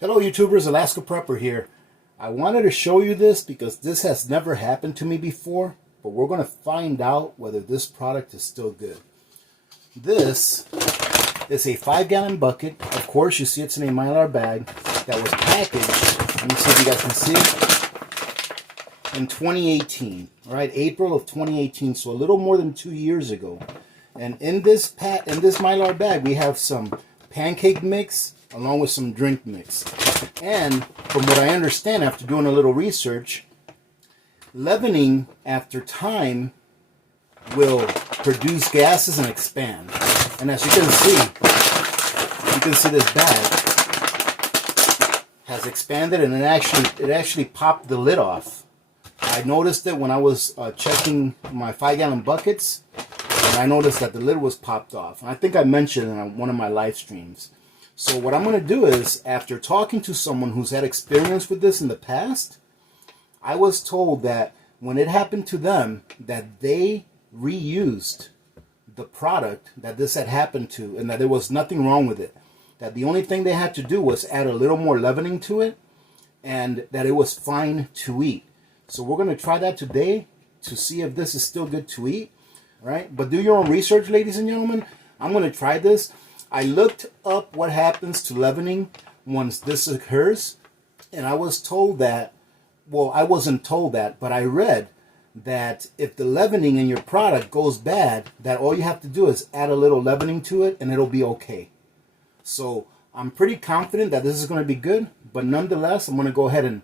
Hello YouTubers, Alaska Prepper here. I wanted to show you this because this has never happened to me before, but we're going to find out whether this product is still good. This is a 5-gallon bucket. Of course, you see it's in a Mylar bag that was packaged, let me see if you guys can see, in 2018. All right, April of 2018, so a little more than 2 years ago. And in this Mylar bag, we have some pancake mix along with some drink mix. And from what I understand after doing a little research, leavening after time will produce gases and expand. And as you can see this bag has expanded and it actually popped the lid off. I noticed it when I was checking my 5-gallon buckets, and I noticed that the lid was popped off. And I think I mentioned it on one of my live streams. So what I'm going to do is, after talking to someone who's had experience with this in the past, I was told that when it happened to them, that they reused the product that this had happened to, and that there was nothing wrong with it. That the only thing they had to do was add a little more leavening to it, and that it was fine to eat. So we're going to try that today to see if this is still good to eat. All right? But do your own research, ladies and gentlemen. I'm going to try this. I looked up what happens to leavening once this occurs, and I was told that, well, I wasn't told that, but I read that if the leavening in your product goes bad, that all you have to do is add a little leavening to it and it'll be okay. So I'm pretty confident that this is going to be good, but nonetheless, I'm going to go ahead and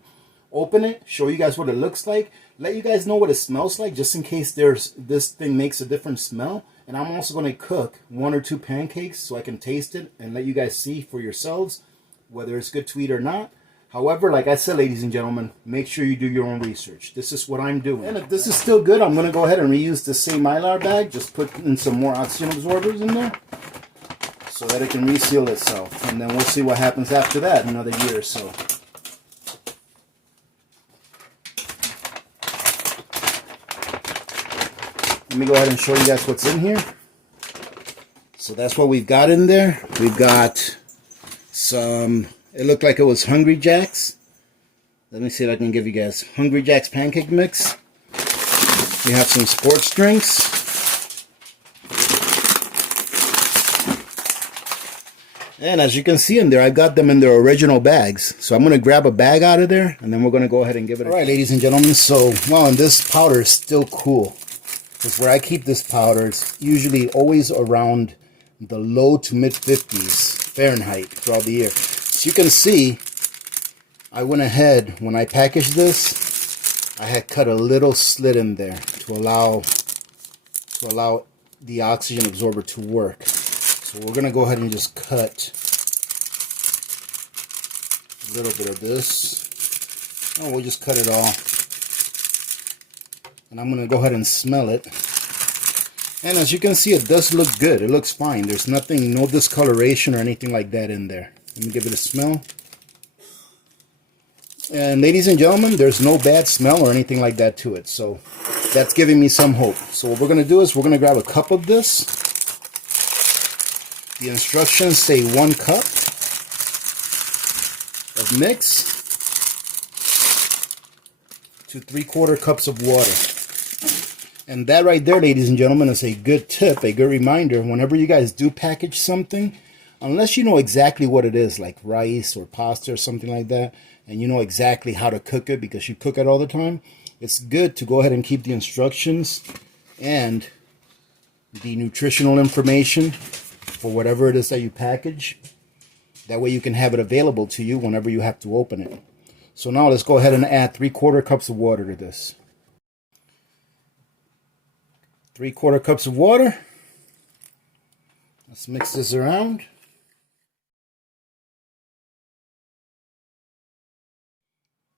open it, show you guys what it looks like, let you guys know what it smells like, just in case this thing makes a different smell. And I'm also going to cook 1 or 2 pancakes so I can taste it and let you guys see for yourselves whether it's good to eat or not. However, like I said, ladies and gentlemen, make sure you do your own research. This is what I'm doing. And if this is still good, I'm going to go ahead and reuse the same Mylar bag. Just put in some more oxygen absorbers in there so that it can reseal itself. And then we'll see what happens after that in another year or so. Let me go ahead and show you guys what's in here. So that's what we've got in there. We've got some, it looked like it was Hungry Jack's. Let me see if I can give you guys Hungry Jack's pancake mix. We have some sports drinks. And as you can see in there, I've got them in their original bags. So I'm going to grab a bag out of there and then we're going to go ahead and give it a... All right, ladies and gentlemen. So, wow, and this powder is still cool. Because where I keep this powder, it's usually always around the low to mid 50s Fahrenheit throughout the year. So you can see, I went ahead, when I packaged this, I had cut a little slit in there to allow the oxygen absorber to work. So we're going to go ahead and just cut a little bit of this. Oh, we'll just cut it all. And I'm going to go ahead and smell it. And as you can see, it does look good. It looks fine. There's nothing, no discoloration or anything like that in there. Let me give it a smell. And ladies and gentlemen, there's no bad smell or anything like that to it. So that's giving me some hope. So what we're going to do is we're going to grab a cup of this. The instructions say 1 cup of mix to 3/4 cups of water. And that right there, ladies and gentlemen, is a good tip, a good reminder. Whenever you guys do package something, unless you know exactly what it is, like rice or pasta or something like that, and you know exactly how to cook it because you cook it all the time, it's good to go ahead and keep the instructions and the nutritional information for whatever it is that you package. That way you can have it available to you whenever you have to open it. So now let's go ahead and add 3/4 cups of water to this. 3/4 cups of water. Let's mix this around.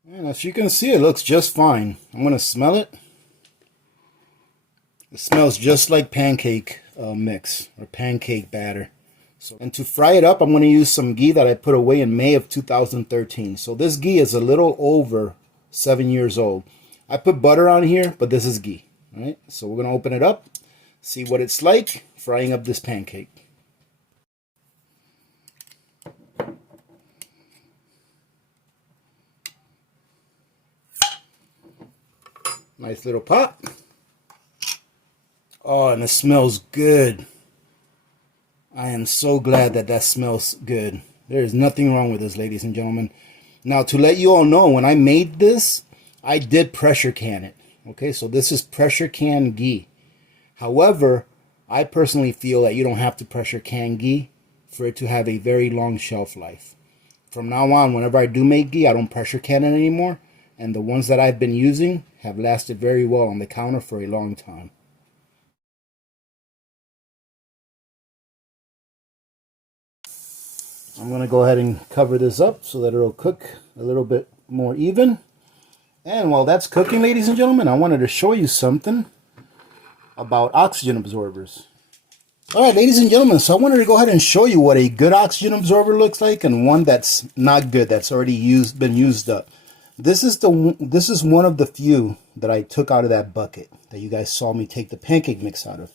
And as you can see, it looks just fine. I'm going to smell it. It smells just like pancake mix or pancake batter. So, and to fry it up, I'm going to use some ghee that I put away in May of 2013. So this ghee is a little over 7 years old. I put butter on here, but this is ghee. All right, so we're going to open it up, see what it's like frying up this pancake. Nice little pop. Oh, and it smells good. I am so glad that that smells good. There is nothing wrong with this, ladies and gentlemen. Now, to let you all know, when I made this, I did pressure can it. Okay, so this is pressure can ghee. However, I personally feel that you don't have to pressure can ghee for it to have a very long shelf life. From now on, whenever I do make ghee, I don't pressure can it anymore. And the ones that I've been using have lasted very well on the counter for a long time. I'm going to go ahead and cover this up so that it'll cook a little bit more even. And while that's cooking, ladies and gentlemen, I wanted to show you something about oxygen absorbers. Alright, ladies and gentlemen, so I wanted to go ahead and show you what a good oxygen absorber looks like and one that's not good, that's already been used up. This is one of the few that I took out of that bucket that you guys saw me take the pancake mix out of.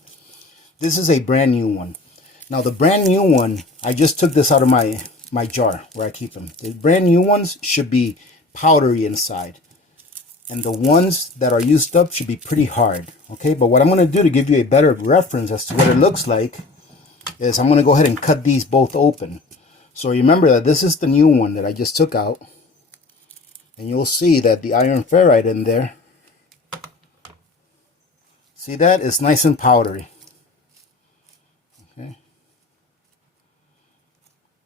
This is a brand new one. Now the brand new one, I just took this out of my jar where I keep them. The brand new ones should be powdery inside. And the ones that are used up should be pretty hard. Okay, but what I'm going to do to give you a better reference as to what it looks like is I'm going to go ahead and cut these both open. So remember that this is the new one that I just took out. And you'll see that the iron ferrite in there, see that? It's nice and powdery. Okay.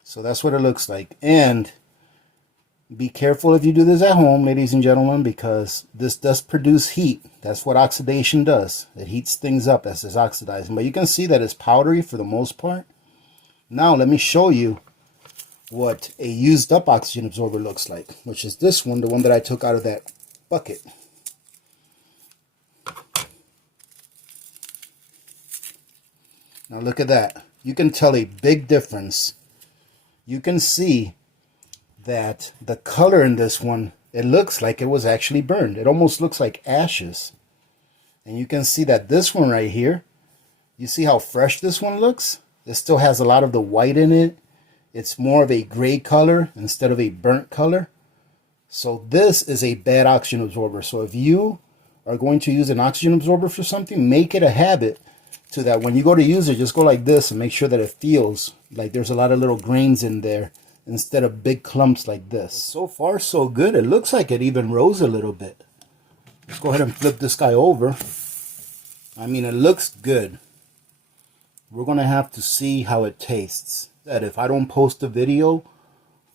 So that's what it looks like. And be careful if you do this at home, ladies and gentlemen, because this does produce heat. That's what oxidation does. It heats things up as it's oxidizing. But you can see that it's powdery for the most part. Now let me show you what a used up oxygen absorber looks like, which is this one, the one that I took out of that bucket. Now look at that. You can tell a big difference. You can see that the color in this one, it looks like it was actually burned. It almost looks like ashes. And you can see that this one right here, you see how fresh this one looks? It still has a lot of the white in it. It's more of a gray color instead of a burnt color. So this is a bad oxygen absorber. So if you are going to use an oxygen absorber for something, make it a habit to that when you go to use it, just go like this and make sure that it feels like there's a lot of little grains in there instead of big clumps like this. So far so good. It looks like it even rose a little bit. Let's go ahead and flip this guy over. I mean, it looks good. We're going to have to see how it tastes. That if I don't post a video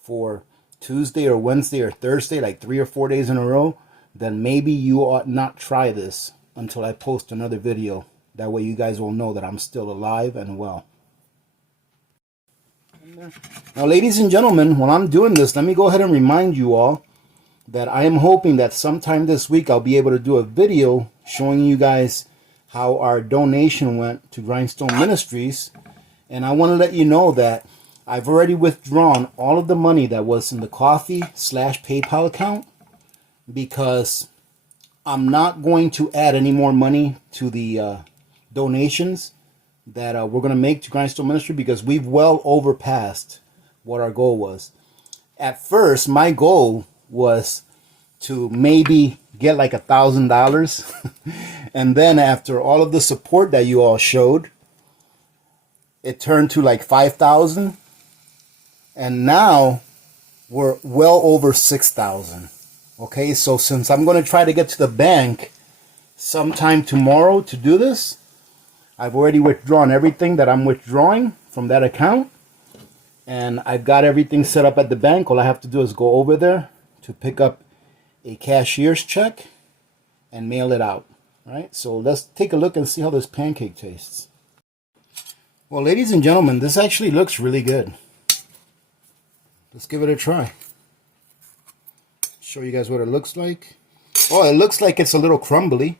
for Tuesday or Wednesday or Thursday, like 3 or 4 days in a row, then maybe you ought not try this until I post another video. That way you guys will know that I'm still alive and well. Now, ladies and gentlemen, while I'm doing this, let me go ahead and remind you all that I am hoping that sometime this week I'll be able to do a video showing you guys how our donation went to Grindstone Ministries. And I want to let you know that I've already withdrawn all of the money that was in the Ko-fi/PayPal account, because I'm not going to add any more money to the donations that we're going to make to Grindstone Ministry, because we've well overpassed what our goal was. At first, my goal was to maybe get like $1,000. And then after all of the support that you all showed, it turned to like 5,000. And now we're well over 6,000. Okay, so since I'm going to try to get to the bank sometime tomorrow to do this, I've already withdrawn everything that I'm withdrawing from that account. And I've got everything set up at the bank. All I have to do is go over there to pick up a cashier's check and mail it out. All right, so let's take a look and see how this pancake tastes. Well, ladies and gentlemen, this actually looks really good. Let's give it a try. Show you guys what it looks like. Oh, it looks like it's a little crumbly.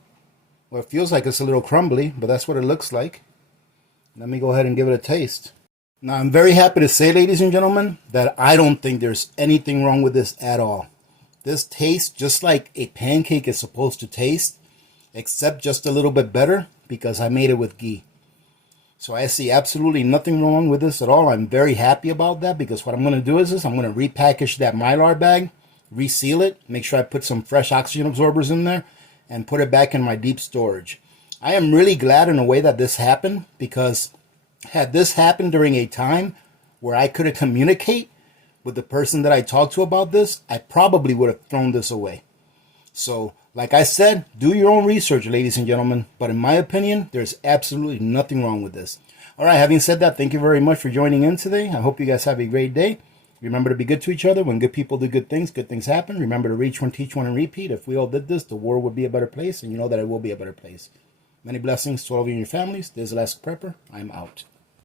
Well, it feels like it's a little crumbly, but that's what it looks like. Let me go ahead and give it a taste. Now, I'm very happy to say, ladies and gentlemen, that I don't think there's anything wrong with this at all. This tastes just like a pancake is supposed to taste, except just a little bit better because I made it with ghee. So I see absolutely nothing wrong with this at all. I'm very happy about that, because what I'm going to do is this. I'm going to repackage that Mylar bag, reseal it, make sure I put some fresh oxygen absorbers in there, and put it back in my deep storage. I am really glad in a way that this happened, because had this happened during a time where I could communicate with the person that I talked to about this, I probably would have thrown this away. So, like I said, do your own research, ladies and gentlemen. But in my opinion, there's absolutely nothing wrong with this. All right, having said that, thank you very much for joining in today. I hope you guys have a great day. Remember to be good to each other. When good people do good things happen. Remember to reach one, teach one, and repeat. If we all did this, the world would be a better place, and you know that it will be a better place. Many blessings to all of you and your families. This is Alaska Prepper. I'm out.